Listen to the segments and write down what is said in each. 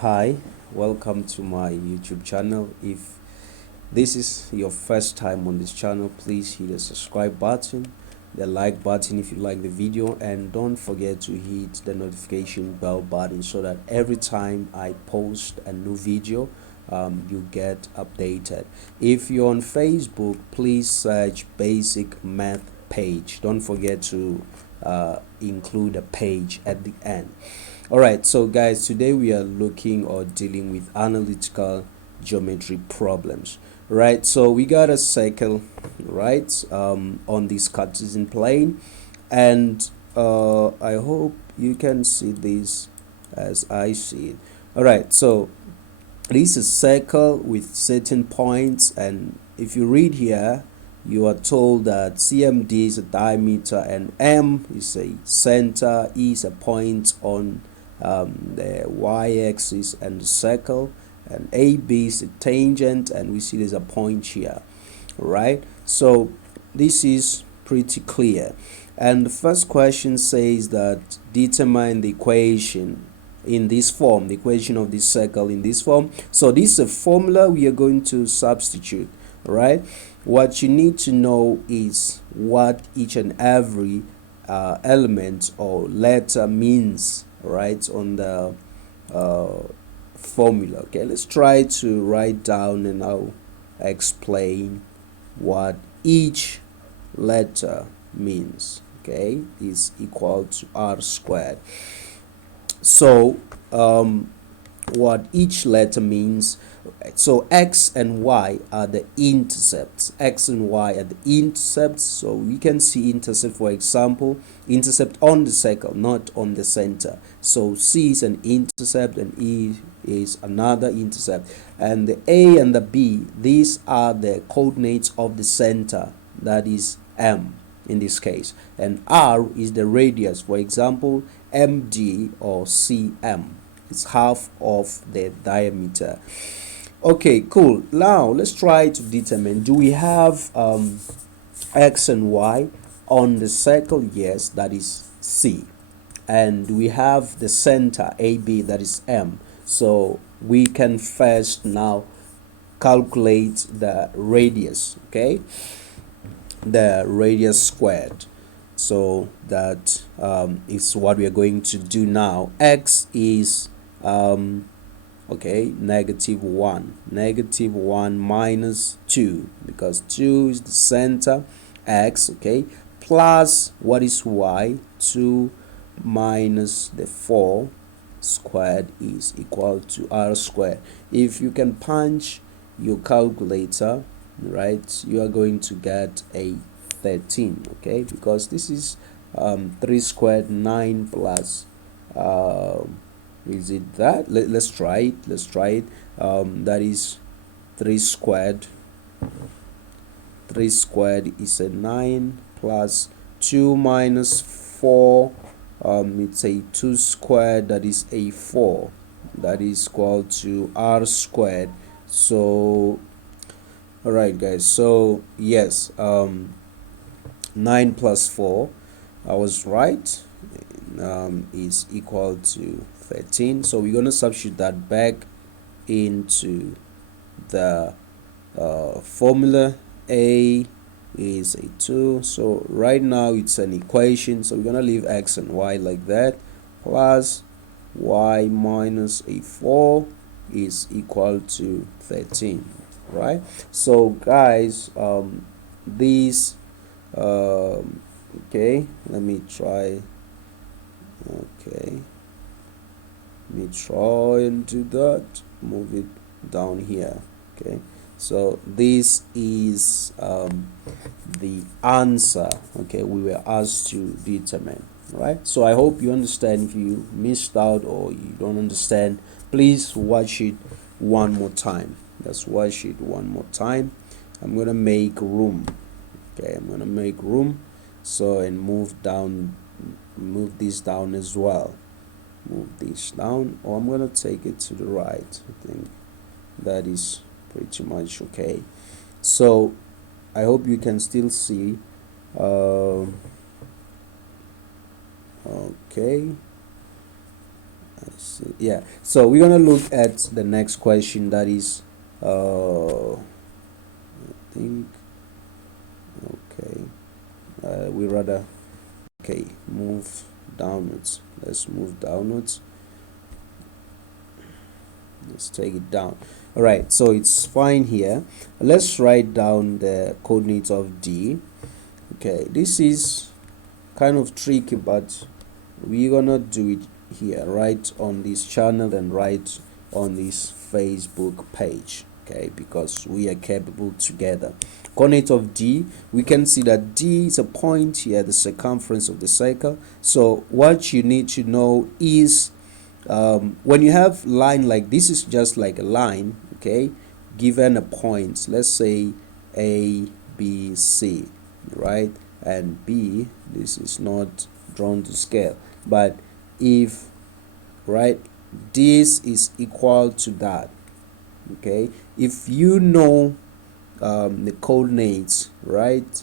Hi, welcome to my YouTube channel. If this is your first time on this channel, please hit the subscribe button, the like button if you like the video, and don't forget to hit the notification bell button so that every time I post a new video, you get updated. If you're on Facebook, please search Basic Math Page. Don't forget to include a page at the end. Alright, so guys, today we are looking or dealing with analytical geometry problems. Right, so we got a circle, right, on this Cartesian plane, and I hope you can see this as I see it. Alright, so this is a circle with certain points, and if you read here, you are told that CMD is a diameter and M is a center, E is a point on the y-axis and the circle, and AB is a tangent, and we see there's a point here. Right, so this is pretty clear, and the first question says that determine the equation in this form, the equation of this circle in this form. So this is a formula we are going to substitute. Right, what you need to know is what each and every element or letter means, right, on the formula. Okay, let's try to write down and I'll explain what each letter means. Okay, is equal to r squared. So what each letter means, so x and y are the intercepts. X and y are the intercepts, so we can see intercept, for example, intercept on the circle, not on the center. So C is an intercept and E is another intercept, and the A and the B, these are the coordinates of the center, that is M in this case, and R is the radius, for example MD or CM. It's half of the diameter. Okay, cool. Now let's try to determine, do we have x and y on the circle? Yes, that is C. And do we have the center AB, that is M? So we can first now calculate the radius. Okay, the radius squared. So that is what we are going to do now. X is okay, -1 minus 2, because 2 is the center, x, okay, plus what is y, 2 minus the 4 squared is equal to r squared. If you can punch your calculator, right, you are going to get a 13. Okay, because this is 3 squared 9 plus is it that, let's try it, that is 3 squared is a 9 plus 2 minus 4, it's a 2 squared, that is a 4, that is equal to r squared. So all right guys, so yes, 9 plus 4, I was right, is equal to 13. So we're going to substitute that back into the formula. A is a 2, so right now it's an equation, so we're going to leave x and y like that, plus y minus a 4 is equal to 13. Right, so guys, these okay, let me try and do that, move it down here. Okay, so this is the answer, okay, we were asked to determine. Right, so I hope you understand. If you missed out or you don't understand, please watch it one more time. Let's watch it one more time. I'm gonna make room. Okay, I'm gonna make room, so, and move this down as well, move this down, or I'm gonna take it to the right. I think that is pretty much okay. So I hope you can still see. Okay, Yeah, so we're gonna look at the next question, that is I think, okay, we rather, okay, move downwards. Let's move downwards. Let's take it down. All right, so it's fine here. Let's write down the coordinates of D. Okay, this is kind of tricky, but we're gonna do it here, right on this channel and right on this Facebook page. Okay, because we are capable together. Coordinate of D, we can see that D is a point here, the circumference of the circle. So what you need to know is, when you have line like this, is just like a line, okay, given a point, let's say A, B, C, right, and B, this is not drawn to scale, but if, right, this is equal to that, okay, if you know the coordinates, right,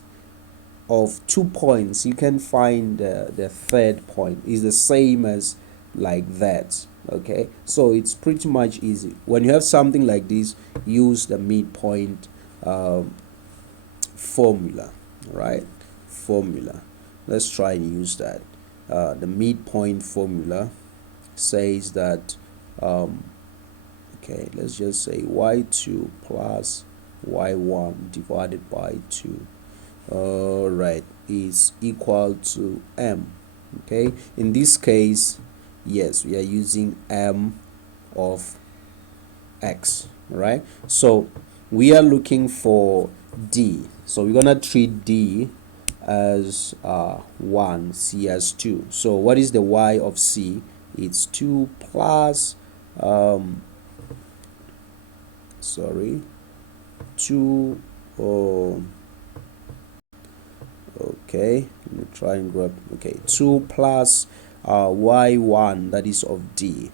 of 2 points, you can find the third point is the same as like that. Okay, so it's pretty much easy. When you have something like this, use the midpoint formula, right? Formula. Let's try and use that. The midpoint formula says that, okay, let's just say y2 plus y1 divided by 2, all right, is equal to m. Okay, in this case, yes, we are using m of x, right? So we are looking for D, so we're gonna treat D as 1, C as 2. So what is the y of C? It's 2 plus sorry, 2, okay, let me try and grab, okay, 2 plus y1, that is of D,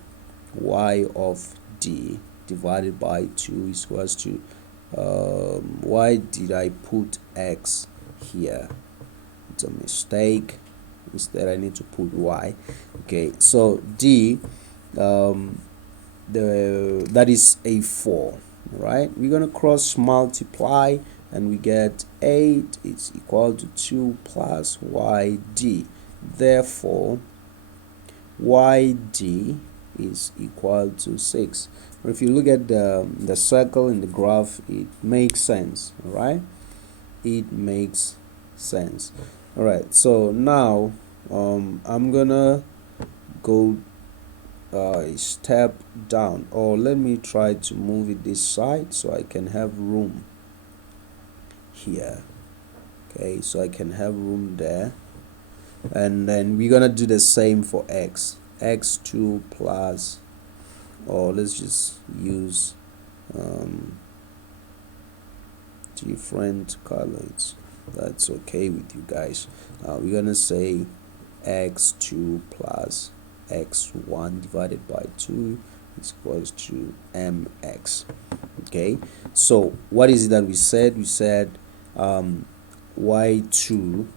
y of D divided by 2 is equals to, why did I put x here? It's a mistake. Instead I need to put y. Okay, so D, that is a 4, right? We're gonna cross multiply and we get 8 is equal to 2 plus yd. Therefore yd is equal to 6. If you look at the circle in the graph, it makes sense, right? It makes sense. All right, so now I'm gonna go a step down, or let me try to move it this side so I can have room here. Okay, so I can have room there, and then we're gonna do the same for x. X2 plus, or let's just use different colors. That's okay with you guys. We're gonna say x2 plus x1 divided by 2 is equals to mx. Okay, so what is it that we said? We said y2.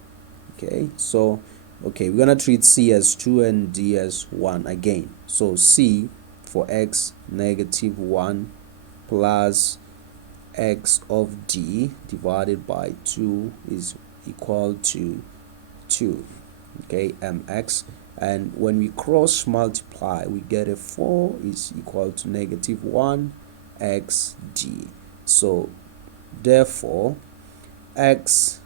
Okay, so okay, we're gonna treat C as 2 and D as 1 again. So C for x, -1 plus x of D divided by 2 is equal to 2. Okay, mx, and when we cross multiply we get a 4 is equal to -1 xd. So therefore x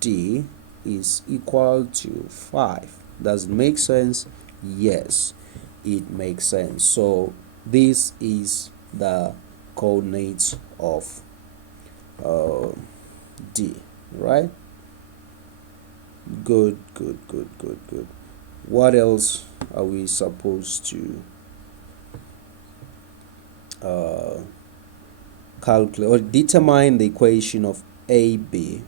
d is equal to 5. Does it make sense? Yes, it makes sense. So this is the coordinates of D, right? Good. What else are we supposed to calculate or determine? The equation of AB.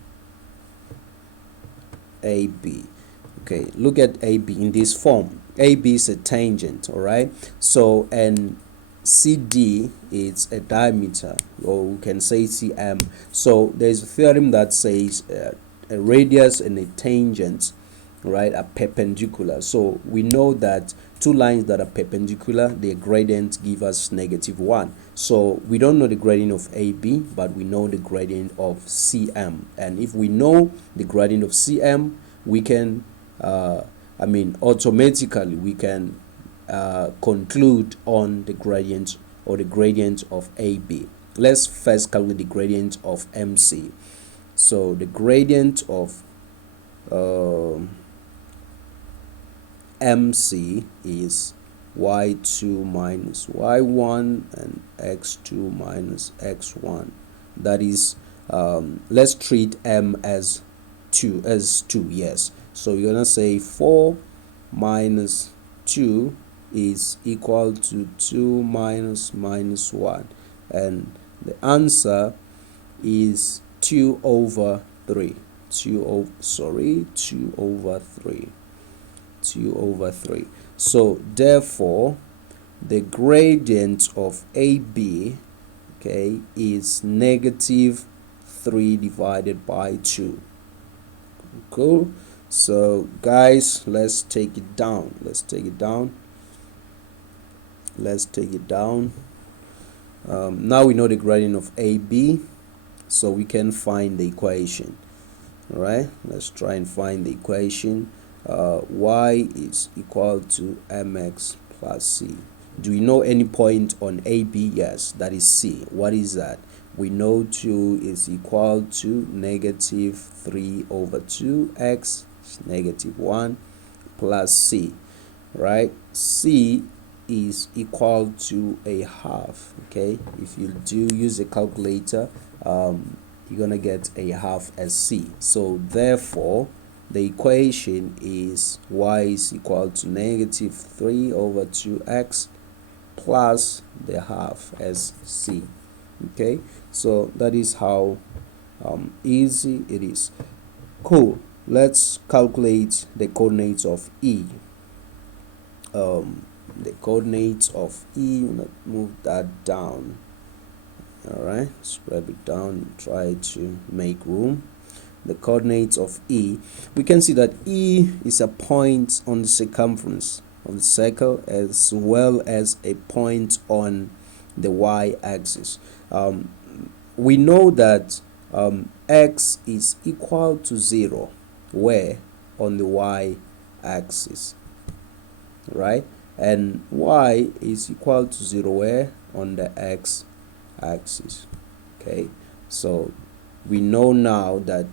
Okay, look at AB in this form. AB is a tangent, all right? So, and CD is a diameter, or we can say CM. So there's a theorem that says a radius and a tangent, right, are perpendicular. So we know that two lines that are perpendicular, their gradient give us -1. So we don't know the gradient of AB, but we know the gradient of CM. And if we know the gradient of CM, we can automatically we can conclude on the gradient or the gradient of AB. Let's first calculate the gradient of MC. So the gradient of MC is y2 minus y1 and x2 minus x1. That is, let's treat M as 2, yes. So you're gonna say 4 minus 2 is equal to 2 minus 1, and the answer is 2 over 3. 2 over 3. So therefore the gradient of AB, okay, is -3 divided by 2. Cool. So guys, let's take it down. Now we know the gradient of AB, so we can find the equation. All right, let's try and find the equation. Y is equal to mx plus c. Do we know any point on AB? Yes, that is C. What is that? We know 2 is equal to -3 over 2x is -1 plus C, right? C is equal to a half. Okay, if you do use a calculator, you're gonna get a half as C. So therefore the equation is y is equal to -3 over 2x plus the half as C. Okay, so that is how easy it is. Cool. Let's calculate the coordinates of E. The coordinates of E, move that down. All right, spread it down and try to make room. The coordinates of E, we can see that E is a point on the circumference of the circle as well as a point on the y-axis. We know that x is equal to 0 where on the y-axis, right? And y is equal to 0 where on the x-axis. Okay, so we know now that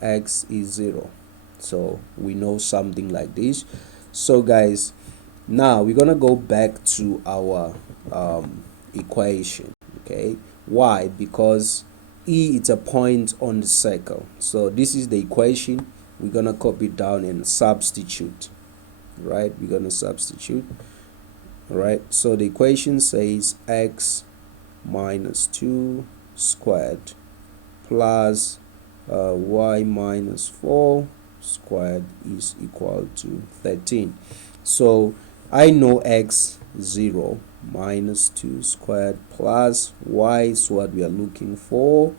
x is 0. So we know something like this. So guys, now we're gonna go back to our equation. Okay, why? Because E is a point on the circle. So this is the equation. We're gonna copy it down and substitute. Right, we're gonna substitute. Right, so the equation says x minus 2 squared plus y minus 4 squared is equal to 13. So I know x 0 minus 2 squared plus y is what we are looking for.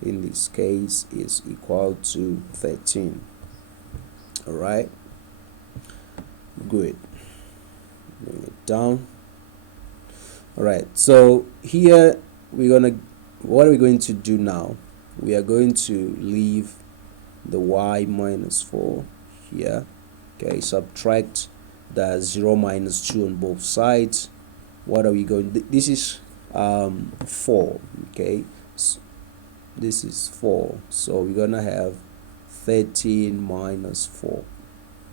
In this case is equal to 13. All right, good. Bring it down. All right, so here what are we going to do now? We are going to leave the y minus 4 here. Okay, subtract the 0 minus 2 on both sides. What are we going to, this is 4. Okay, so this is 4, so we're gonna have 13 minus 4.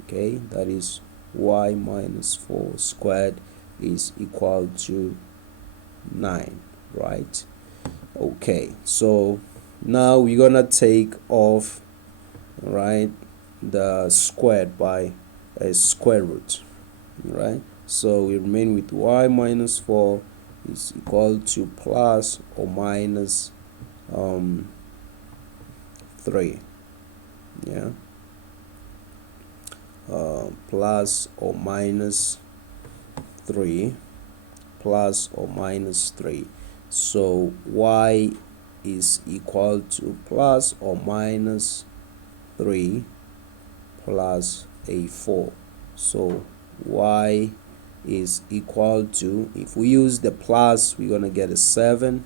Okay, that is y minus 4 squared is equal to 9, right? Okay, so now we're gonna take off, right, the squared by a square root, right? So we remain with y minus 4 is equal to plus or minus 3, yeah, plus or minus 3, plus or minus 3. So y is equal to plus or minus 3 plus a 4. So y is equal to, if we use the plus, we're gonna get a 7,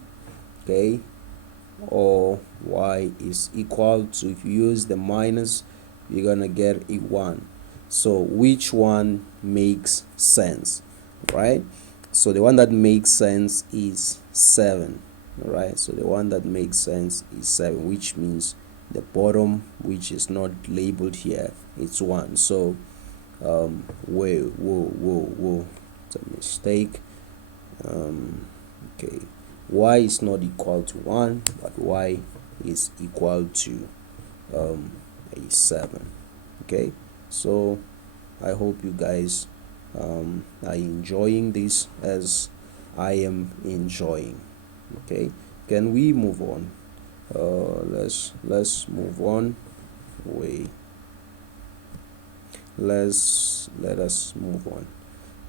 okay, or y is equal to, if you use the minus, you're gonna get a 1. So which one makes sense, right? So the one that makes sense is 7. All right, so the one that makes sense is 7, which means the bottom, which is not labeled here, it's 1. So whoa, it's a mistake. Okay, y is not equal to 1, but y is equal to a 7. Okay, so I hope you guys are enjoying this as I am enjoying. Okay, can we move on? Let's move on. Let us move on.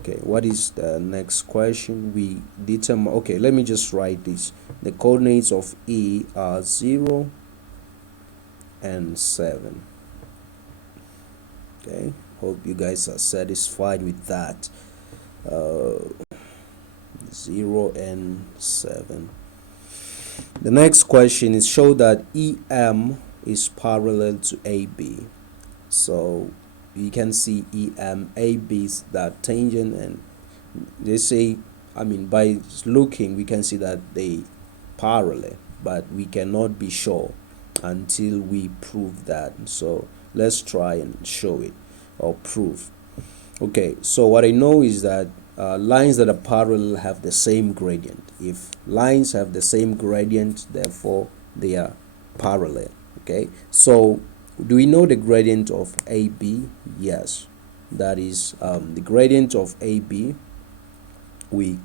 Okay, what is the next question? We determine, okay, let me just write this. The coordinates of E are 0 and 7. Okay, hope you guys are satisfied with that. 0 and 7. The next question is, show that EM is parallel to AB. So you can see EM, AB is that tangent, and they say, I mean, by looking we can see that they parallel, but we cannot be sure until we prove that. So let's try and show it or prove. Okay, so what I know is that lines that are parallel have the same gradient. If lines have the same gradient, therefore they are parallel. Okay, so do we know the gradient of AB? Yes, that is the gradient of AB. We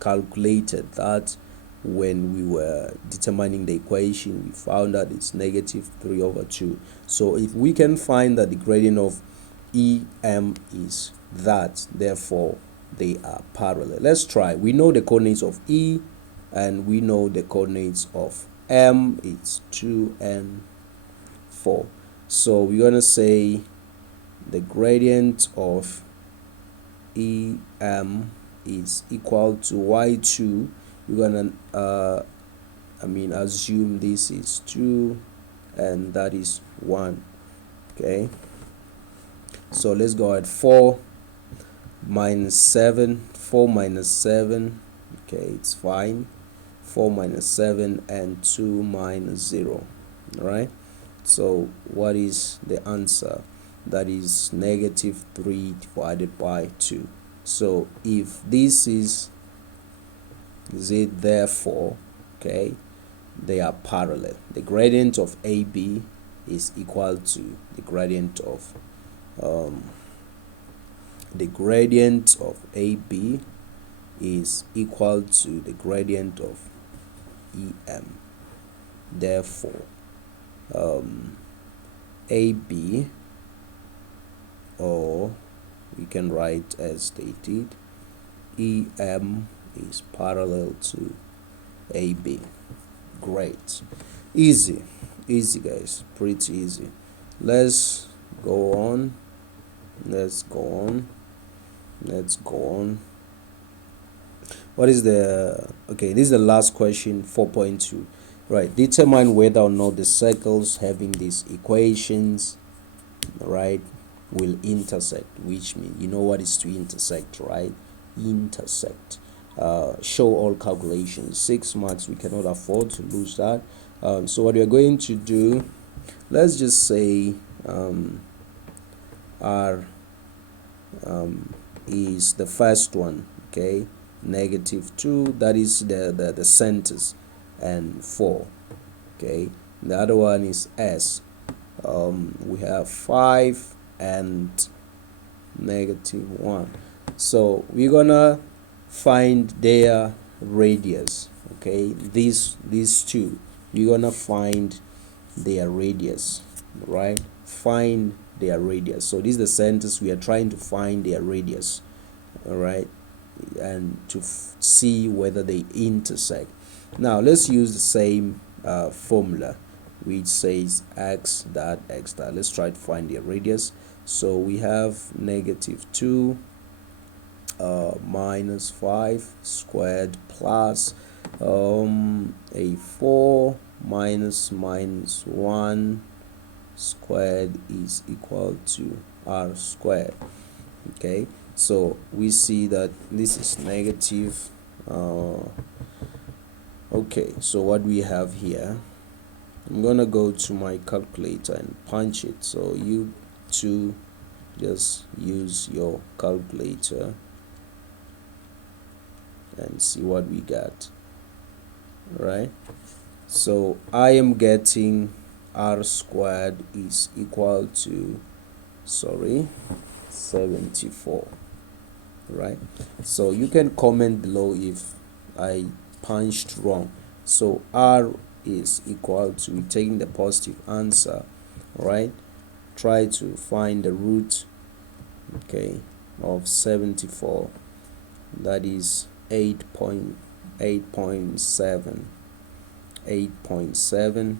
calculated that when we were determining the equation. We found that it's -3/2. So if we can find that the gradient of EM is that, therefore they are parallel. Let's try. We know the coordinates of E and we know the coordinates of M. It's 2 and 4. So we're gonna say the gradient of EM is equal to y2. We're gonna assume this is 2 and that is 1. Okay, so let's go at 4 minus 7. 4 minus 7, okay, it's fine. 4 minus 7 and 2 minus 0. All right, so what is the answer? That is -3 divided by 2. So if this is it, therefore, okay, they are parallel. The gradient of AB is equal to the gradient of AB is equal to the gradient of EM. Therefore, AB, or we can write as stated, EM is parallel to AB. Great. Easy guys, pretty easy. Let's go on. What is the, okay, this is the last question, 4.2. right, determine whether or not the circles having these equations, right, will intersect, which means, you know what is to intersect, right? Intersect. Show all calculations. 6 marks, we cannot afford to lose that. So what we are going to do, let's just say R is the first one, okay, -2, that is the centers, and 4, okay. The other one is S. We have 5 and -1. So we're gonna find their radius, okay. These two, you're gonna find their radius, right? Find their radius. So this is the centers, we are trying to find their radius, all right, and to see whether they intersect. Now let's use the same formula which says x dot. Let's try to find their radius. So we have -2 minus 5 squared plus a 4 minus 1 squared is equal to r squared. Okay, so we see that this is negative. Okay, so what we have here, I'm gonna go to my calculator and punch it. So you too just use your calculator and see what we got. Right, so I am getting r squared is equal to 74. Right, so you can comment below if I punched wrong. So r is equal to, taking the positive answer, right, try to find the root, okay, of 74. That is 8.7,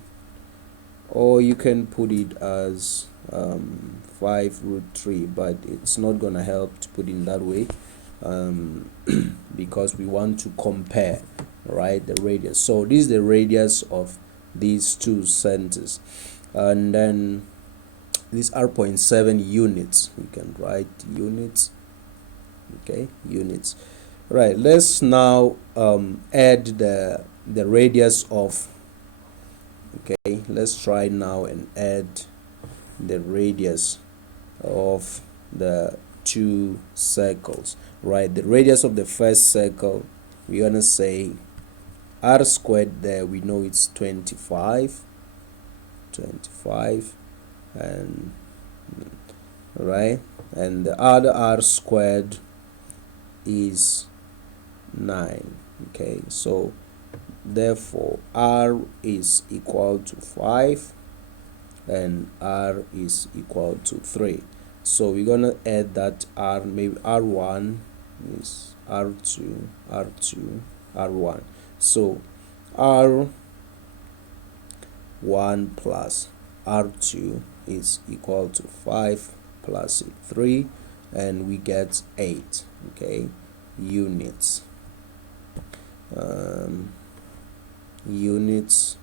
or you can put it as 5 root 3, but it's not gonna help to put in that way, because we want to compare, right, the radius. So this is the radius of these two centers, and then this are 0.7 units. You can write units. Okay, units. Right, let's now add the radius of, okay, let's try now and add the radius of the two circles. Right, the radius of the first circle, we're gonna say r squared. There we know it's 25, and right, and the other r squared is 9. Okay, so therefore r is equal to 5 and r is equal to 3. So we're gonna add that r, maybe r1 is r2, r1. So r1 plus r2 is equal to 5 plus 3, and we get 8. Okay, units. Units.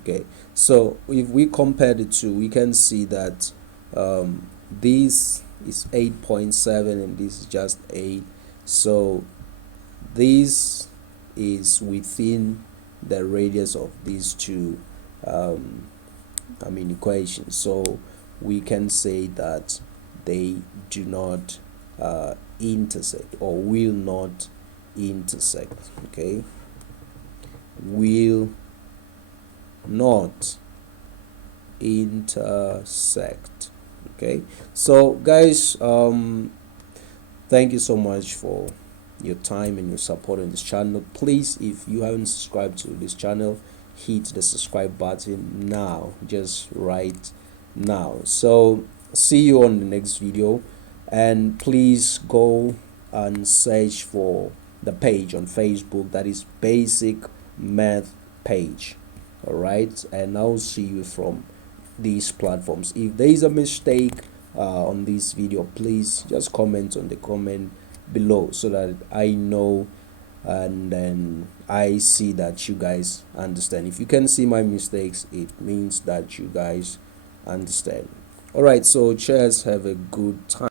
Okay, so if we compare the two, we can see that this is 8.7 and this is just 8. So this is within the radius of these two equations. So we can say that they do not intersect, or will not intersect. Okay, will not intersect. Okay, so guys, thank you so much for your time and your support on this channel. Please, if you haven't subscribed to this channel, hit the subscribe button now, just right now. So see you on the next video, and please go and search for the page on Facebook, that is Basic Math Page. All right, and I'll see you from these platforms. If there is a mistake on this video, please just comment on the comment below so that I know, and then I see that you guys understand. If you can see my mistakes, it means that you guys understand. All right, so cheers, have a good time.